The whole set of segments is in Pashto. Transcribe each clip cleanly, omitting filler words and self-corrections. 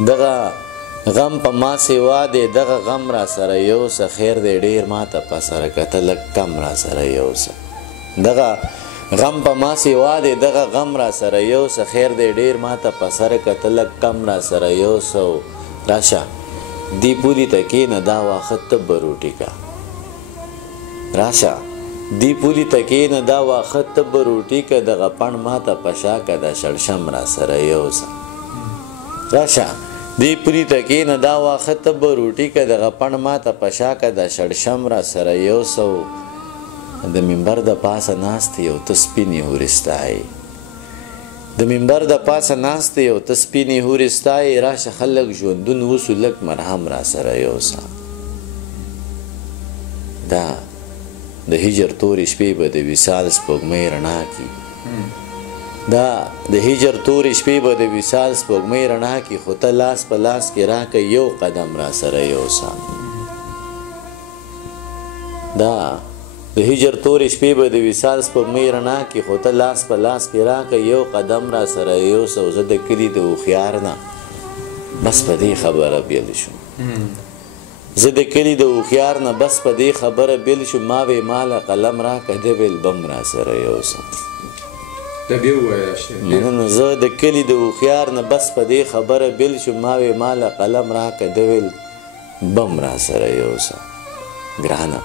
دغه غم په ما سیوا دی دغه غم را سره یوسه خیر دی ډیر ماته په سره کته لږ کم را سره یوسه دغه غم په ما سیوا دی دغه غم را سره یوسه خیر دی ډیر ماته په سره کته لږ کم را سره یوسه راشه دی پولی ته کښېنه دا واښه ته به روټي کا راشه دی پولی ته کښېنه دا واښه ته به روټي که دغه پڼ ماته په شا که دا شړشم را سره یوسه راشه دی پولی ته کښېنه دا واښه ته به روټي که دغه پڼ ماته په شا که دا شړشم را سره یوسه د منبر د پاسه ناست یو ته سپینې هورې ستایې د منبر د پاسه ناست یو ته سپینې هورې ستایې راشه خلک ژوندون وسو لږ مرهم را سره یوسه دا د هجر تورې شپې به د وصال سپوږمۍ رڼا کي دا د هجر تورې شپې به د وصال سپوږمۍ رڼا کي خو ته لاس په لاس کې راکه یو قدم را سره یوسه دا د هجر تورې شپې به د وصال سپوږمۍ رڼا کي خو ته لاس په لاس کې راکه یو قدم را سره یوسه او زه د کلي د هوښیار نه بس په دې خبره بیل شوم زه د کلي د هوښیار نه بس په دې خبره بیل شوم ما وې ماله قلم راکه د ویلبم را سره یوسه مننه زه د کلي د هوښیار نه بس په دې خبره بیل شوم ما وې ماله قلم راکه د ویلبم را سره یوسه ګرانه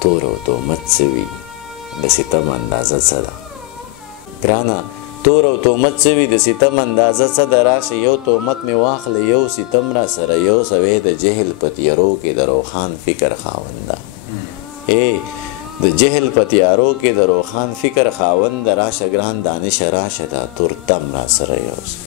تور او تهمت څه وي د ستم اندازه څه ده ګرانه تور او تهمت څه وي د ستم اندازه څه ده راشه یو تهمت مې واخله یو ستم را سره یوسه وی د جهل په تیارو کې د روښان فکر خاونده د جهل په تیارو کې د روښان فکر خاونده راشه ګران دانشه راشه دا تورتم را سره یوسه